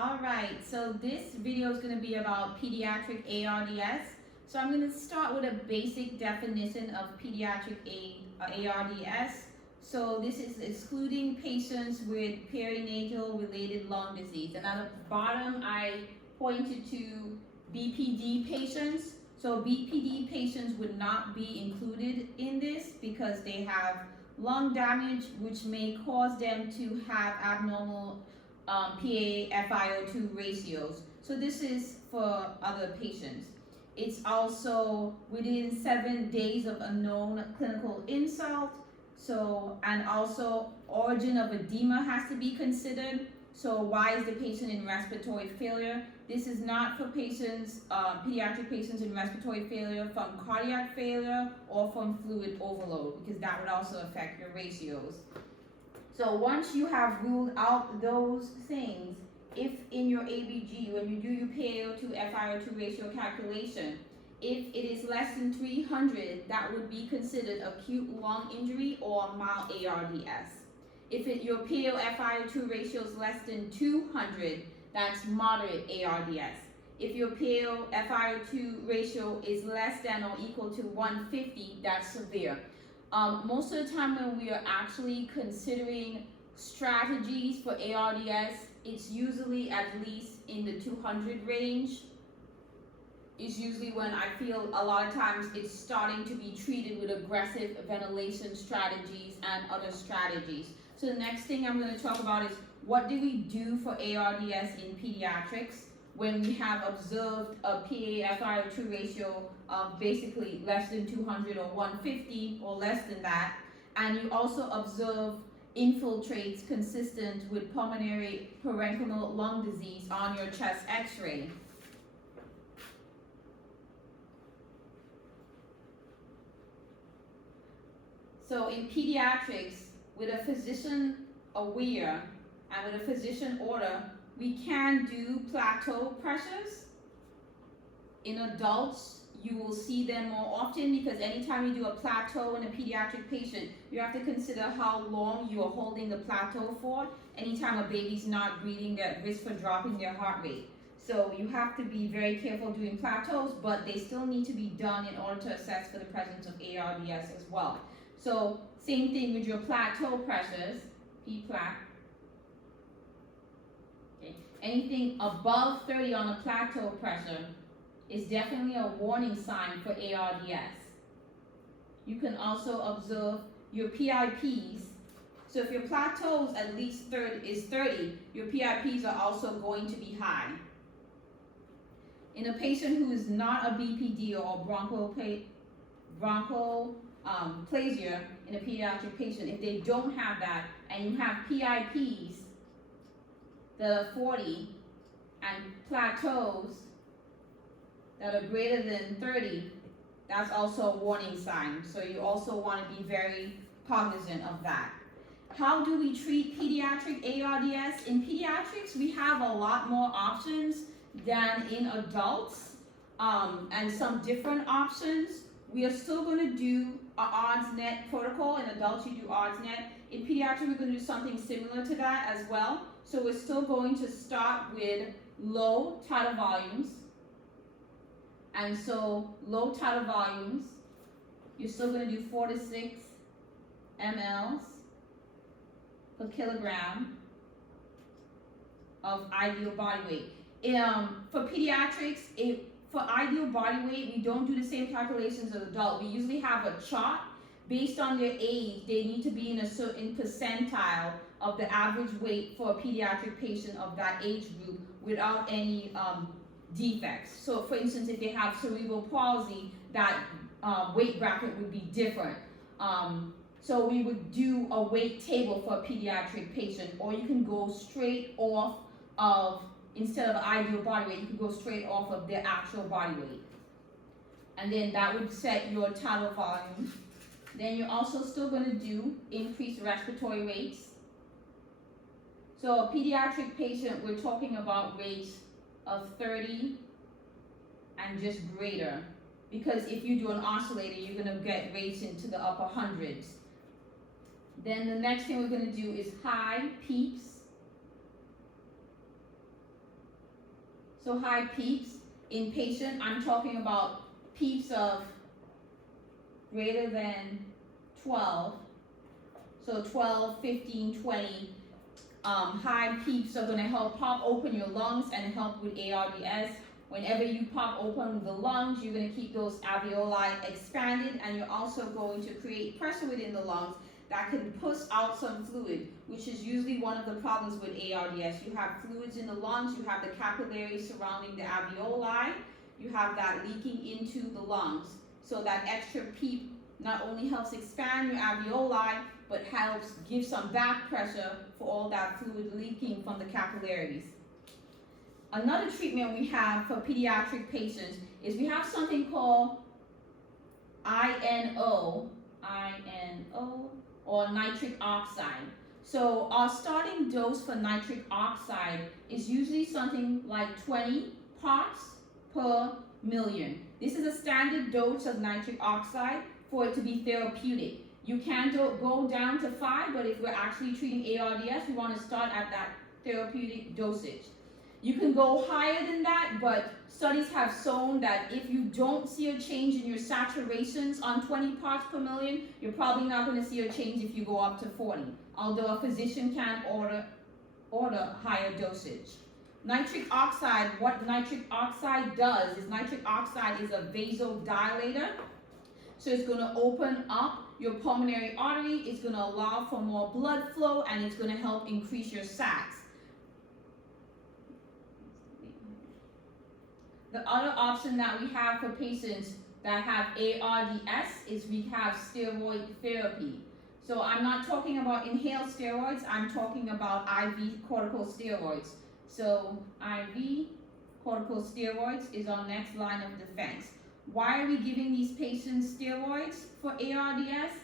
All right, so this video is going to be about pediatric ARDS. So I'm going to start with a basic definition of pediatric ARDS. So this is excluding patients with perinatal related lung disease. And at the bottom, I pointed to BPD patients. So BPD patients would not be included in this because they have lung damage, which may cause them to have abnormal PaFiO2 ratios. So this is for other patients. It's also within 7 days of a known clinical insult. So, and also origin of edema has to be considered. So why is the patient in respiratory failure? This is not for patients, pediatric patients in respiratory failure from cardiac failure or from fluid overload, because that would also affect your ratios. So once you have ruled out those things, if in your ABG, when you do your PaO2 FiO2 ratio calculation, if it is less than 300, that would be considered acute lung injury or mild ARDS. If your PaO2 ratio is less than 200, that's moderate ARDS. If your PaO2 ratio is less than or equal to 150, that's severe. Most of the time when we are actually considering strategies for ARDS, it's usually at least in the 200 range. It's usually when I feel a lot of times it's starting to be treated with aggressive ventilation strategies and other strategies. So the next thing I'm going to talk about is what do we do for ARDS in pediatrics when we have observed a PaFiO2 ratio of basically less than 200 or 150 or less than that, and you also observe infiltrates consistent with pulmonary parenchymal lung disease on your chest x-ray. So in pediatrics, with a physician aware and with a physician order, we can do plateau pressures. In adults, you will see them more often because anytime you do a plateau in a pediatric patient, you have to consider how long you are holding the plateau for. Anytime a baby's not breathing, they're at risk for dropping their heart rate. So you have to be very careful doing plateaus, but they still need to be done in order to assess for the presence of ARDS as well. So same thing with your plateau pressures, P-plat. Okay. Anything above 30 on a plateau pressure is definitely a warning sign for ARDS. You can also observe your PIPs. So if your plateaus at least 30, your PIPs are also going to be high. In a patient who is not a BPD or bronchoplasia in a pediatric patient, if they don't have that and you have PIPs that are 40 and plateaus that are greater than 30, that's also a warning sign. So you also want to be very cognizant of that. How do we treat pediatric ARDS? In pediatrics, we have a lot more options than in adults, and some different options. We are still going to do an ARDS-net protocol. In adults, you do ARDS-net. In pediatrics, we're going to do something similar to that as well. So we're still going to start with low tidal volumes. And so low tidal volumes, you're still going to do 4 to 6 mLs per kilogram of ideal body weight. For pediatrics, for ideal body weight, we don't do the same calculations as adult. We usually have a chart based on their age. They need to be in a certain percentile of the average weight for a pediatric patient of that age group without any defects. So for instance, if they have cerebral palsy, that weight bracket would be different. So we would do a weight table for a pediatric patient, or you can go straight off of, instead of ideal body weight, you can go straight off of their actual body weight. And then that would set your tidal volume. Then you're also still going to do increased respiratory rates. So a pediatric patient, we're talking about rates of 30 and just greater. Because if you do an oscillator, you're going to get rates into the upper hundreds. Then the next thing we're going to do is high peeps. So high peeps in patient, I'm talking about peeps of greater than 12. So 12, 15, 20. High peeps are going to help pop open your lungs and help with ARDS. Whenever you pop open the lungs, you're going to keep those alveoli expanded, and you're also going to create pressure within the lungs that can push out some fluid, which is usually one of the problems with ARDS. You have fluids in the lungs, you have the capillaries surrounding the alveoli, you have that leaking into the lungs. So that extra PEEP not only helps expand your alveoli, but helps give some back pressure for all that fluid leaking from the capillaries. Another treatment we have for pediatric patients is we have something called INO, or nitric oxide. So our starting dose for nitric oxide is usually something like 20 parts per million. This is a standard dose of nitric oxide for it to be therapeutic. You can go down to 5, but if we're actually treating ARDS, we want to start at that therapeutic dosage. You can go higher than that, but studies have shown that if you don't see a change in your saturations on 20 parts per million, you're probably not going to see a change if you go up to 40, although a physician can order higher dosage. Nitric oxide, what nitric oxide does is nitric oxide is a vasodilator. So it's going to open up your pulmonary artery, it's going to allow for more blood flow, and it's going to help increase your SATs. The other option that we have for patients that have ARDS is we have steroid therapy. So I'm not talking about inhaled steroids, I'm talking about IV corticosteroids. So IV corticosteroids is our next line of defense. Why are we giving these patients steroids for ARDS?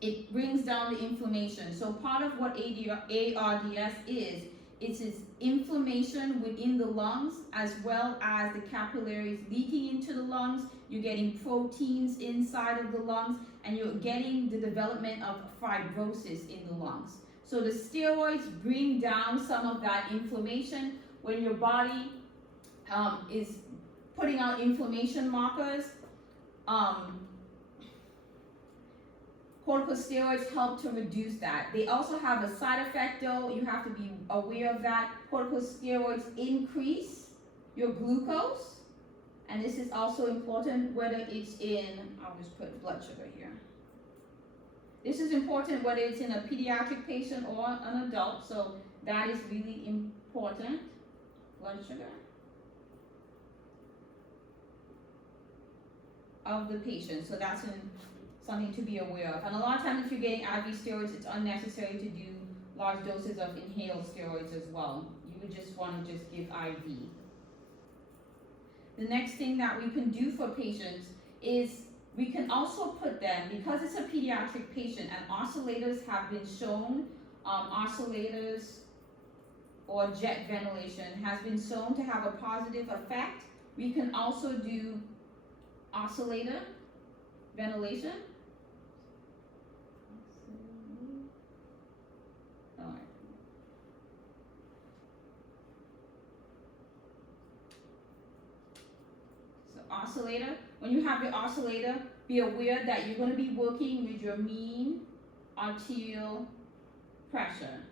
It brings down the inflammation. So part of what ARDS is, it's inflammation within the lungs as well as the capillaries leaking into the lungs. You're getting proteins inside of the lungs, and you're getting the development of fibrosis in the lungs. So the steroids bring down some of that inflammation. When your body is putting out inflammation markers, corticosteroids help to reduce that. They also have a side effect though, you have to be aware of that. Corticosteroids increase your glucose, and this is also important whether it's in, I'll just put blood sugar here. This is important whether it's in a pediatric patient or an adult, so that is really important. Blood sugar of the patient, so that's something to be aware of. And a lot of times if you're getting IV steroids, it's unnecessary to do large doses of inhaled steroids as well. You would just want to just give IV. The next thing that we can do for patients is we can also put them, because it's a pediatric patient and oscillators have been shown, oscillators or jet ventilation has been shown to have a positive effect. We can also do oscillator ventilation. Oscillator, when you have your oscillator, be aware that you're going to be working with your mean arterial pressure.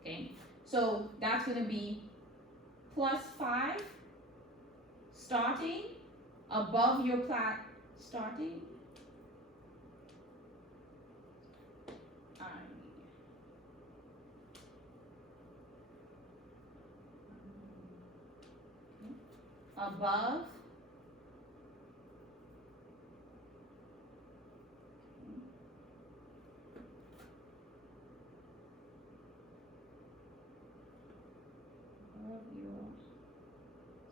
Okay, so that's going to be +5 starting above your starting. Above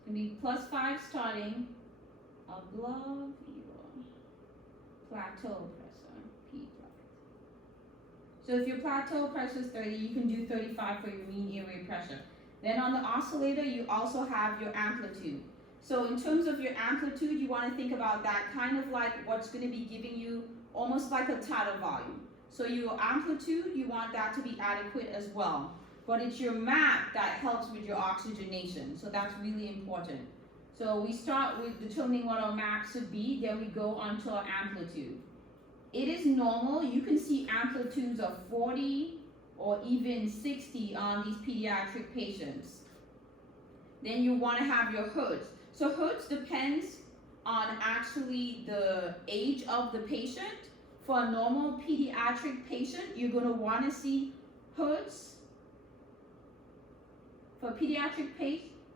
it's going to be +5 starting above your plateau pressure, P flat. So if your plateau pressure is 30, you can do 35 for your mean airway pressure. Then on the oscillator, you also have your amplitude. So in terms of your amplitude, you want to think about that kind of like what's going to be giving you almost like a tidal volume. So your amplitude, you want that to be adequate as well. but it's your MAP that helps with your oxygenation. So that's really important. So we start with determining what our MAP should be, then we go on to our amplitude. It is normal, you can see amplitudes of 40 or even 60 on these pediatric patients. Then you want to have your Hertz. So Hertz depends on actually the age of the patient. For a normal pediatric patient, you're going to want to see Hertz. For a pediatric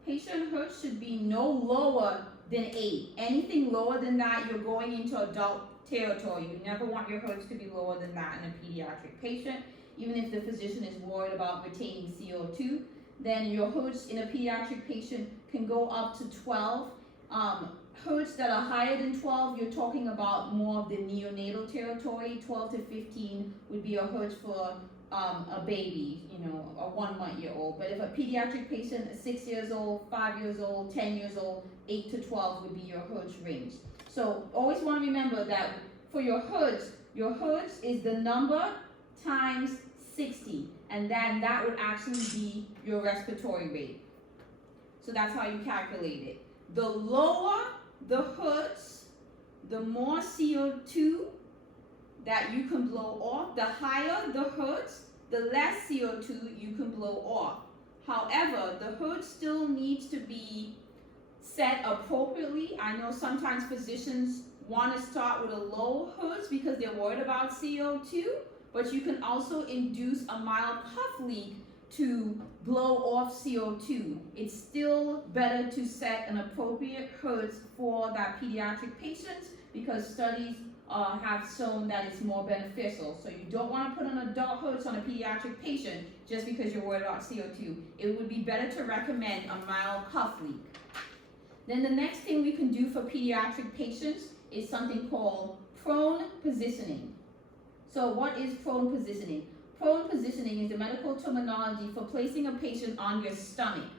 patient, Hertz should be no lower than 8. Anything lower than that, you're going into adult territory. You never want your Hertz to be lower than that in a pediatric patient. Even if the physician is worried about retaining CO2, then your Hertz in a pediatric patient can go up to 12. Hertz that are higher than 12, you're talking about more of the neonatal territory. 12 to 15 would be a Hertz for a baby, a 1 month old. But if a pediatric patient is 6 years old, 5 years old, 10 years old, 8 to 12 would be your Hertz range. So always want to remember that for your Hertz is the number times 60, and then that would actually be your respiratory rate. So that's how you calculate it. The lower the Hertz, the more CO2 that you can blow off. The higher the Hertz, the less CO2 you can blow off. However, the Hertz still needs to be set appropriately. I know sometimes physicians want to start with a low Hertz because they're worried about CO2, but you can also induce a mild cough leak to blow off CO2. It's still better to set an appropriate Hertz for that pediatric patient because studies have shown that it's more beneficial. So you don't want to put an adult Hertz on a pediatric patient just because you're worried about CO2. It would be better to recommend a mild cough leak. Then the next thing we can do for pediatric patients is something called prone positioning. So what is prone positioning? Prone positioning is the medical terminology for placing a patient on your stomach.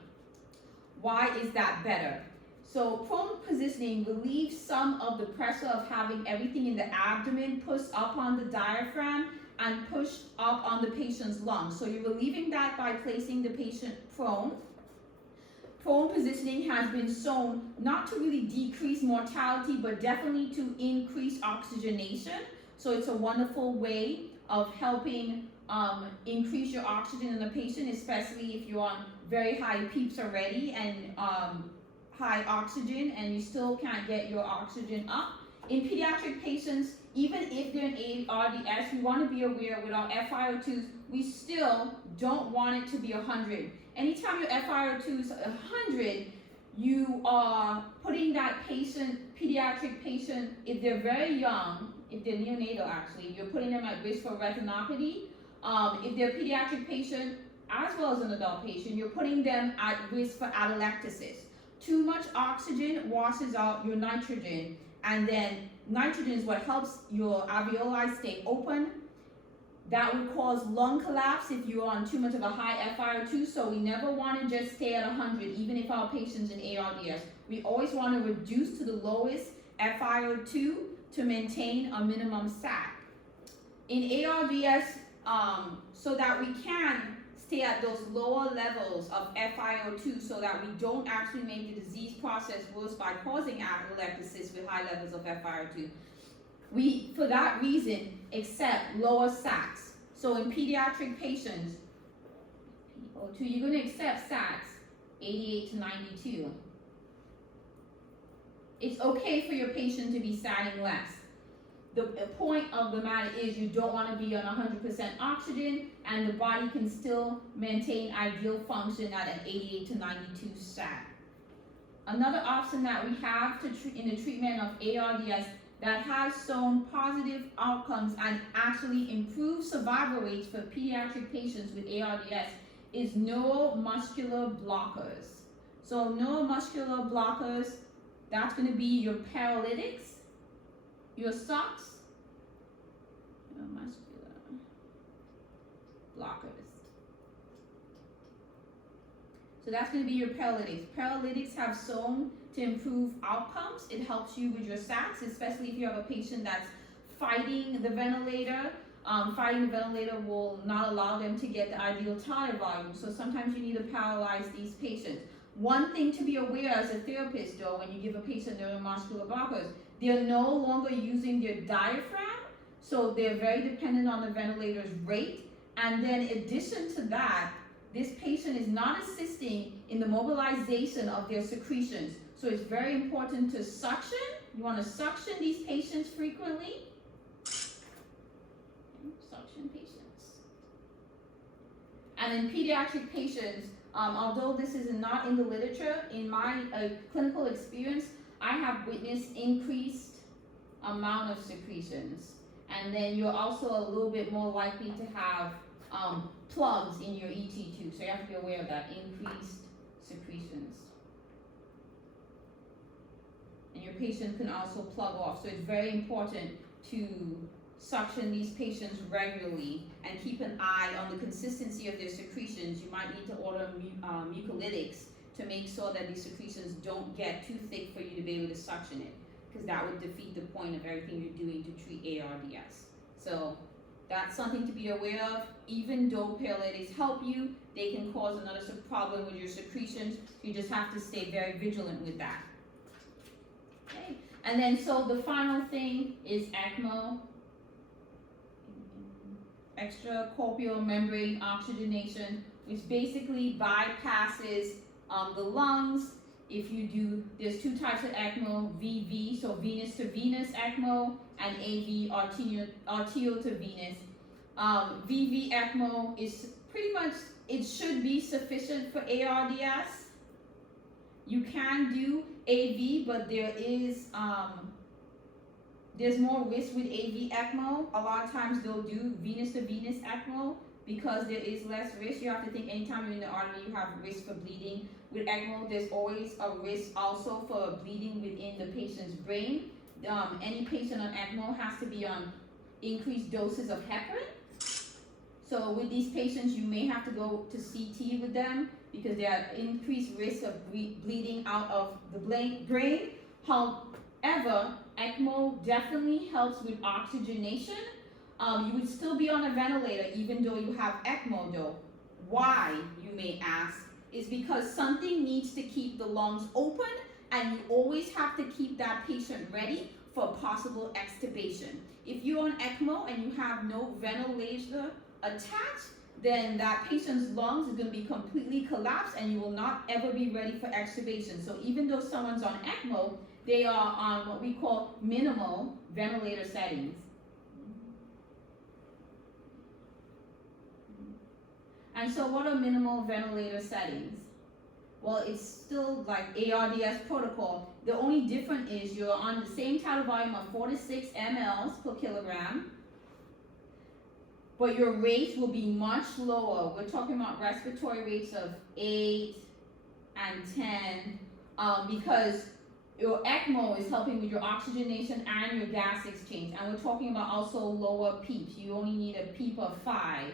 Why is that better? So prone positioning relieves some of the pressure of having everything in the abdomen pushed up on the diaphragm and pushed up on the patient's lungs. So you're relieving that by placing the patient prone. Prone positioning has been shown not to really decrease mortality, but definitely to increase oxygenation. So it's a wonderful way of helping increase your oxygen in a patient, especially if you're on very high PEEPs already and high oxygen and you still can't get your oxygen up. In pediatric patients, even if they're in ARDS, we want to be aware with our FiO2s, we still don't want it to be 100. Anytime your FiO2 is 100, you are putting that pediatric patient, if they're very young, if they're neonatal actually, you're putting them at risk for retinopathy. If they're a pediatric patient, as well as an adult patient, you're putting them at risk for atelectasis. Too much oxygen washes out your nitrogen, and then nitrogen is what helps your alveoli stay open. That would cause lung collapse if you're on too much of a high FiO2, so we never want to just stay at 100, even if our patient's in ARDS. We always want to reduce to the lowest FiO2 to maintain a minimum SAT. In ARDS, so that we can stay at those lower levels of FiO2 so that we don't actually make the disease process worse by causing atelectasis with high levels of FiO2. We, for that reason, accept lower SATs. So in pediatric patients, you're going to accept SATs 88 to 92. It's okay for your patient to be SATing less. The point of the matter is you don't want to be on 100% oxygen, and the body can still maintain ideal function at an 88 to 92 SAT. Another option that we have in the treatment of ARDS that has shown positive outcomes and actually improved survival rates for pediatric patients with ARDS is neuromuscular blockers. So neuromuscular blockers, that's going to be your paralytics, your SOCs, neuromuscular blockers. So that's going to be your paralytics. Paralytics have shown to improve outcomes. It helps you with your SATs, especially if you have a patient that's fighting the ventilator. fighting the ventilator will not allow them to get the ideal tire volume. So sometimes you need to paralyze these patients. One thing to be aware as a therapist, though, when you give a patient neuromuscular blockers, they're no longer using their diaphragm, so they're very dependent on the ventilator's rate. And then in addition to that, this patient is not assisting in the mobilization of their secretions. So it's very important to suction. You want to suction these patients frequently. Suction patients. And in pediatric patients, although this is not in the literature, in my clinical experience, I have witnessed increased amount of secretions. And then you're also a little bit more likely to have plugs in your ET tube. So you have to be aware of that, increased secretions. And your patient can also plug off. So it's very important to suction these patients regularly and keep an eye on the consistency of their secretions. You might need to order mucolytics to make sure that these secretions don't get too thick for you to be able to suction it, because that would defeat the point of everything you're doing to treat ARDS. So that's something to be aware of. Even though paralytics help you, they can cause another problem with your secretions. You just have to stay very vigilant with that. Okay, and then so the final thing is ECMO, extracorporeal membrane oxygenation, which basically bypasses the lungs. If you do, there's two types of ECMO, VV, so venous to venous ECMO, and AV, arterial to venous. VV ECMO is pretty much, it should be sufficient for ARDS. You can do AV, but there is, there's more risk with AV ECMO. A lot of times they'll do venous to venous ECMO because there is less risk. You have to think anytime you're in the artery, you have risk for bleeding. With ECMO, there's always a risk also for bleeding within the patient's brain. Any patient on ECMO has to be on increased doses of heparin. So with these patients, you may have to go to CT with them because they have increased risk of bleeding out of the brain. However, ECMO definitely helps with oxygenation. You would still be on a ventilator even though you have ECMO though. Why, you may ask, is because something needs to keep the lungs open, and you always have to keep that patient ready for possible extubation. If you're on ECMO and you have no ventilator attached, then that patient's lungs is going to be completely collapsed and you will not ever be ready for extubation. So even though someone's on ECMO, they are on what we call minimal ventilator settings. And so what are minimal ventilator settings? Well, it's still like ARDS protocol. The only difference is you're on the same tidal volume of 4 to 6 mLs per kilogram, but your rates will be much lower. We're talking about respiratory rates of 8 and 10 because your ECMO is helping with your oxygenation and your gas exchange. And we're talking about also lower PEEPs. You only need a PEEP of 5.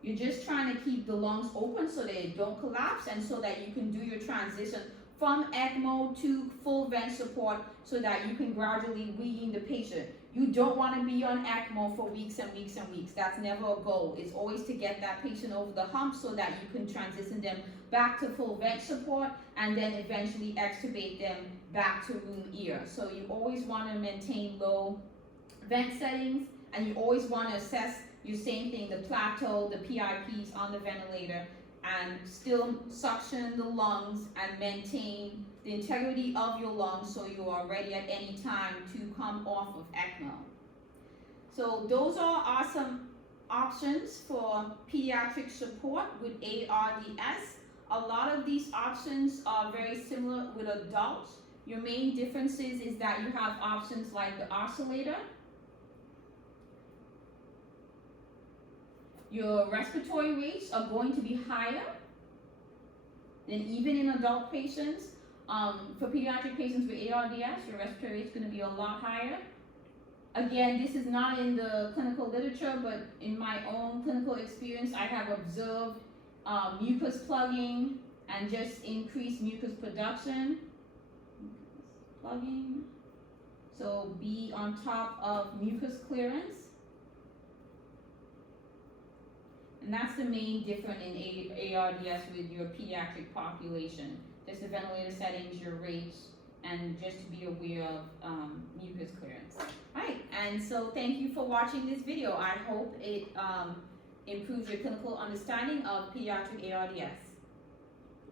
You're just trying to keep the lungs open so they don't collapse and so that you can do your transition from ECMO to full vent support so that you can gradually wean the patient. You don't want to be on ECMO for weeks and weeks and weeks. That's never a goal. It's always to get that patient over the hump so that you can transition them back to full vent support and then eventually extubate them back to room air. So you always want to maintain low vent settings, and you always want to assess your same thing, the plateau, the PIPs on the ventilator, and still suction the lungs and maintain the integrity of your lungs so you are ready at any time to come off of ECMO. So those are awesome options for pediatric support with ARDS. A lot of these options are very similar with adults. Your main differences is that you have options like the oscillator. Your respiratory rates are going to be higher than even in adult patients. For pediatric patients with ARDS, your respiratory rate is going to be a lot higher. Again, this is not in the clinical literature, but in my own clinical experience, I have observed mucus plugging and just increased mucus production. Plugging. So be on top of mucus clearance. And that's the main difference in ARDS with your pediatric population. Just the ventilator settings, your rates, and just to be aware of mucus clearance. Alright, and so thank you for watching this video. I hope it improves your clinical understanding of pediatric ARDS.